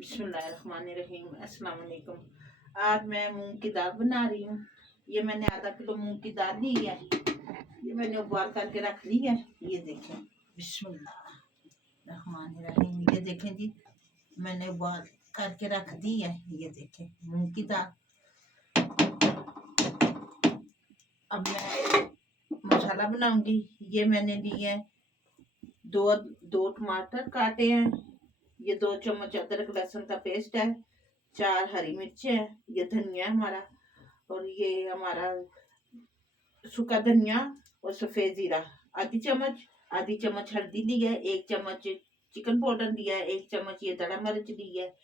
बिस्मिल्लाहिर्रहमानिर्रहीम। अस्सलाम वालेकुम। आज मैं मूंग की दाल बना रही हूँ। ये मैंने आधा किलो मूंग की दाल ली है। ये मैंने उबाल करके रख ली है। ये देखें, बिस्मिल्लाहिर्रहमानिर्रहीम। ये देखें जी, मैंने उबाल करके रख दी है। ये देखें मूंग की दाल। अब मैं मसाला बनाऊंगी। ये मैंने लिए हैं दो टमाटर काटे हैं। ये 2 चम्मच अदरक लहसुन का पेस्ट है। 4 हरी मिर्चें है। ये धनिया है हमारा, और ये हमारा सूखा धनिया और सफेद जीरा आधी चम्मच हल्दी ली है। 1 चम्मच चिकन पाउडर लिया है। 1 चम्मच ये दड़ा मिर्च ली है।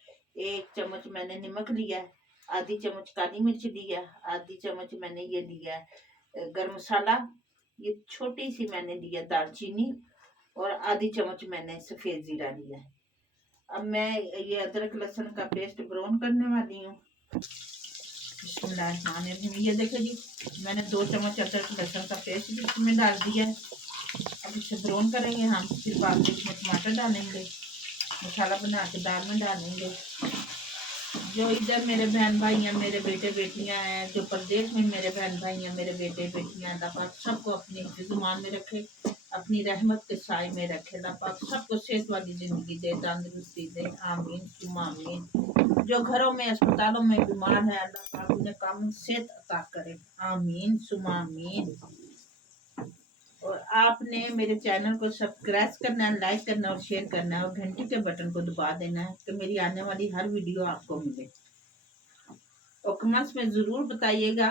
1 चम्मच मैंने नमक लिया है। आधी चम्मच काली मिर्च ली है। आधी चम्मच मैंने ये लिया है गरम मसाला। ये छोटी सी मैंने लिया दालचीनी, और आधी चम्मच मैंने सफेद जीरा लिया है। अब मैं ये अदरक लहसुन का पेस्ट ब्राउन करने वाली हूँ। ये देखो जी, मैंने 2 चम्मच अदरक लहसुन का पेस्ट भी इसमें डाल दिया है। अब इसे ब्राउन करेंगे हम। फिर बाद में इसमें टमाटर डालेंगे, मसाला बना के दाल में डालेंगे। जो इधर मेरे बहन भाई हैं, मेरे बेटे बेटियां हैं, जो प्रदेश में मेरे बहन भाई हैं, मेरे बेटे बेटियां, अल्लाह पाक सबको अपनी जुबान में रखे, अपनी रहमत के साए में रखे। अल्लाह पाक सबको सेहत वाली जिंदगी दे, तंदुरुस्ती दे। आमीन सुम्मा आमीन। जो घरों में अस्पतालों में बीमार है, अल्लाह पाक उन्हें कामिल सेहत अता करे। आमीन सुम्मा आमीन। और आपने मेरे चैनल को सब्सक्राइब करना है, लाइक करना और शेयर करना है, और घंटी के बटन को दबा देना है कि मेरी आने वाली हर वीडियो आपको मिले। और कमेंट्स में ज़रूर बताइएगा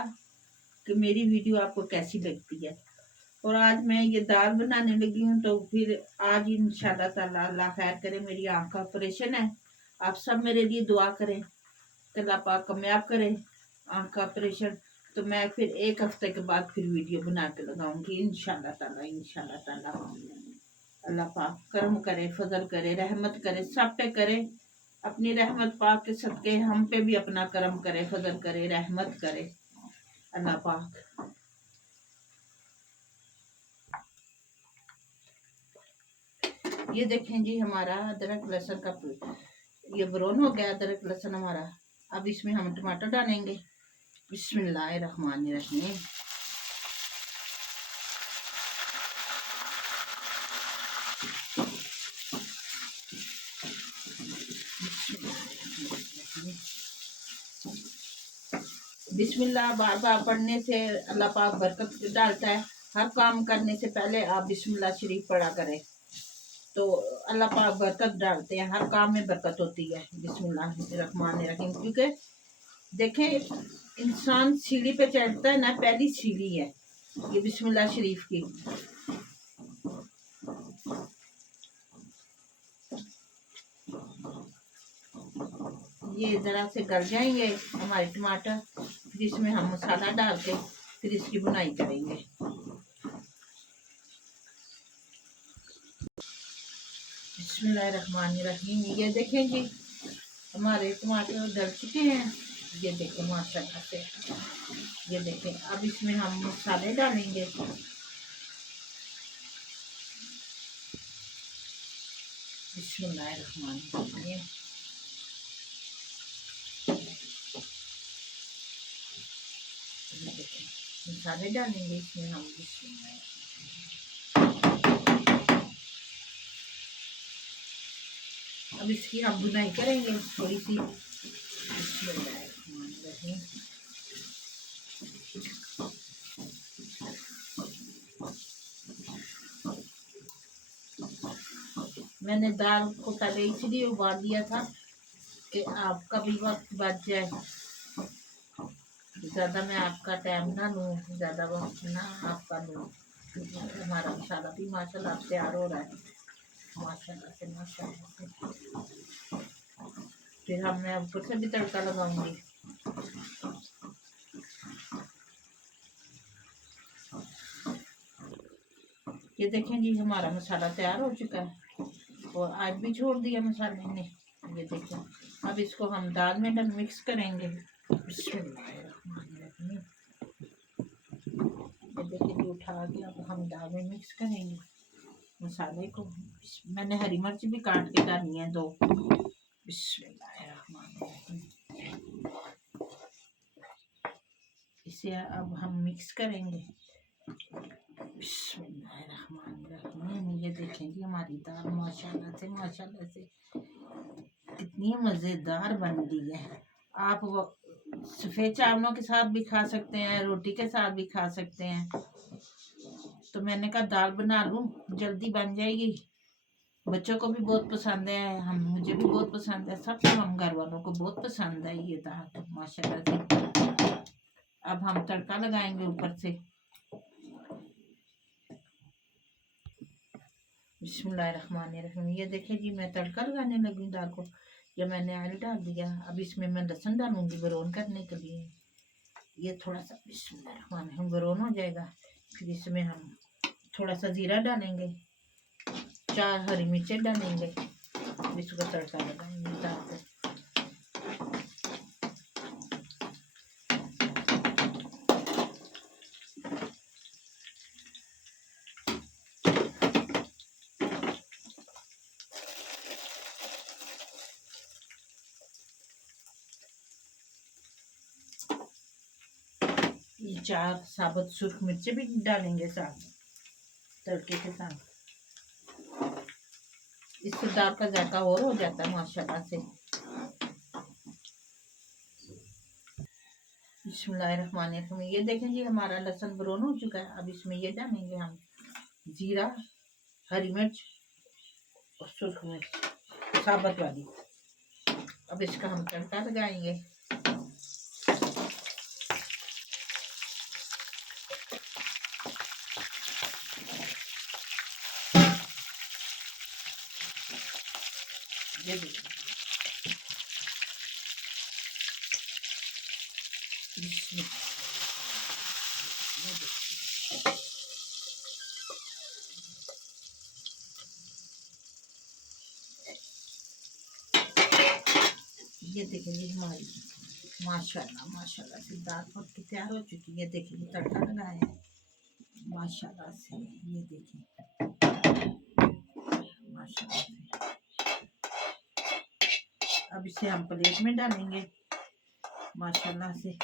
कि मेरी वीडियो आपको कैसी लगती है। और आज मैं ये दाल बनाने लगी हूँ, तो फिर आज इंशाल्लाह ताला अल्लाह खैर करे। मेरी आँख का ऑपरेशन है। आप सब मेरे लिए दुआ करें कि अल्लाह पाक कामयाब करे आँख का ऑपरेशन। तो मैं फिर 1 हफ्ते के बाद फिर वीडियो बना के लगाऊंगी इंशाल्लाह ताला। इंशाल्लाह ताला अल्लाह पाक करम करे, फजल करे, रहमत करे, सब पे करे। अपनी रहमत पाक के सदके हम पे भी अपना करम करे, फजल करे, रहमत करे अल्लाह पाक। ये देखें जी, हमारा अदरक लहसुन का ये ब्राउन हो गया अदरक लहसुन हमारा। अब इसमें हम टमाटर डालेंगे। बिस्मिल्लाहिर्रहमानिर्रहीम। बिस्मिल्लाह बार बार पढ़ने से अल्लाह पाक बरकत डालता है। हर काम करने से पहले आप बिस्मिल्लाह शरीफ पढ़ा करें, तो अल्लाह पाक बरकत डालते हैं। हर काम में बरकत होती है बिस्मिल्लाहिर्रहमानिर्रहीम। क्योंकि देखें, इंसान सीढ़ी पे चढ़ता है ना, पहली सीढ़ी है ये बिस्मिल्लाह शरीफ की। ये ज़रा से गल जाएंगे हमारे टमाटर, फिर इसमें हम मसाला डाल के फिर इसकी बुनाई करेंगे। बिस्मिल्लाहिर्रहमानिर्रहीम। ये देखें जी, हमारे टमाटर डल चुके हैं। ये देखें माशाल्लाह से। ये देखें, अब इसमें हम मसाले डालेंगे। बिस्मिल्लाहिर्रहमानिर्रहीम। मसाले डालेंगे इसमें हम। अब इसकी हम बुनाई करेंगे थोड़ी सी। मैंने दाल को पहले इसलिए उबाल दिया था कि आपका भी वक्त बच जाए, ज़्यादा मैं आपका टाइम ना लूँ, ज़्यादा वक्त ना आपका लूँ। हमारा मसाला भी माशाल्लाह तैयार हो रहा है, माशाल्लाह से माशाल्लाह से। फिर हम मैं ऊपर से भी तड़का लगाऊंगी। ये देखें जी, हमारा मसाला तैयार हो चुका है, और आज भी छोड़ दिया मसाले ने। ये देखें, अब इसको हम दाल में मिक्स करेंगे। बिस्मिल्लाहिर्रहमानिर्रहीम। ये देखिए जो उठा दिया, अब हम दाल में मिक्स करेंगे मसाले को। मैंने हरी मिर्च भी काट के डालनी है 2। बिस्मिल्लाह। इसे अब हम मिक्स करेंगे। बिस्मिल्लाहिर्रहमानिर्रहीम। ये देखेंगे हमारी दाल माशाल्लाह से कितनी मज़ेदार बन रही है। आप वो सफ़ेद चावलों के साथ भी खा सकते हैं, रोटी के साथ भी खा सकते हैं। तो मैंने कहा दाल बना लूँ, जल्दी बन जाएगी। बच्चों को भी बहुत पसंद है, मुझे भी बहुत पसंद है, सबको हम घर वालों को बहुत पसंद है ये दाल माशाल्लाह से। अब हम तड़का लगाएंगे ऊपर से। बिस्मिल्लाहिर्रहमानिर्रहीम। ये देखिए जी मैं तड़का लगाने लगी दाल को। या मैंने ऑयल डाल दिया। अब इसमें मैं लहसुन डालूंगी ब्राउन करने के लिए। ये थोड़ा सा बिस्मिल्लाहिर्रहमानिर्रहीम ब्राउन हो जाएगा। फिर इसमें हम थोड़ा सा जीरा डालेंगे, 4 हरी मिर्चें डालेंगे, इसको तड़का लगाएंगे दाल को। ये 4 साबुत सुर्ख मिर्चें भी डालेंगे साथ तड़के के साथ। इससे दाल का जायका और हो जाता है माशाल्लाह से। बिस्मिल्लाहिर्रहमानिर्रहीम। ये देखें जी हमारा लहसुन ब्राउन हो चुका है। अब इसमें ये डालेंगे हम जीरा, हरी मिर्च और सुर्ख मिर्च साबुत वाली। अब इसका हम तड़का लगाएंगे। ये देखिए ये देखिए जी हमारी माशाल्लाह से दाल पक के तैयार हो चुकी है। ये देखिए तड़का लगाया है माशाल्लाह से। ये देखिए माशाल्लाह से। अब इसे हम प्लेट में डालेंगे माशाल्लाह से।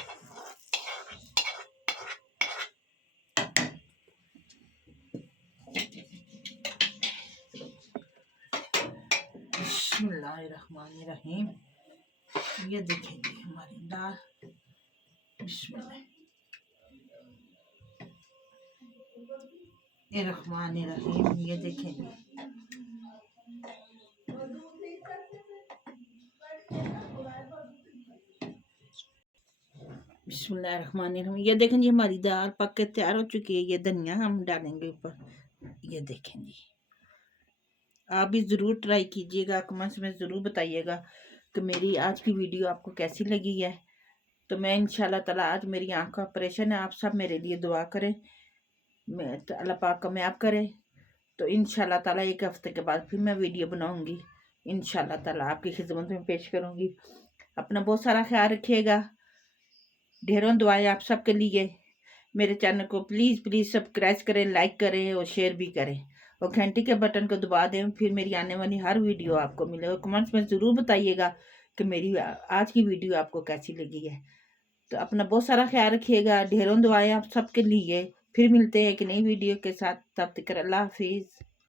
बिस्मिल्लाहिर्रहमानिर्रहीम। ये देखेंगे हमारी दाल। बिस्मिल्लाहिर्रहमानिर्रहीम। ये देखेंगे बिस्मिल्लाहिर्रहमानिर्रहीम। ये देखें जी हमारी दाल पक के तैयार हो चुकी है। ये धनिया हम डालेंगे ऊपर। ये देखें जी आप भी ज़रूर ट्राई कीजिएगा, कमेंट्स में ज़रूर बताइएगा कि मेरी आज की वीडियो आपको कैसी लगी है। तो मैं इंशाल्लाह ताला, आज मेरी आँख का ऑपरेशन है, आप सब मेरे लिए दुआ करें, मैं तो अल्लाह पाक कामयाब करे। तो इंशाल्लाह ताला 1 हफ्ते के बाद फिर मैं वीडियो बनाऊंगी। इंशाल्लाह ताला आपकी खिदमत में पेश करूंगी। अपना बहुत सारा ख्याल रखिएगा। ढेरों दुआएं आप सबके लिए। मेरे चैनल को प्लीज़ सब्सक्राइब करें, लाइक करें और शेयर भी करें और घंटी के बटन को दबा दें, फिर मेरी आने वाली हर वीडियो आपको मिले। और कमेंट्स में ज़रूर बताइएगा कि मेरी आज की वीडियो आपको कैसी लगी है। तो अपना बहुत सारा ख्याल रखिएगा। ढेरों दुआएं आप सबके लिए। फिर मिलते हैं एक नई वीडियो के साथ। तब तक अल्लाह हाफिज़।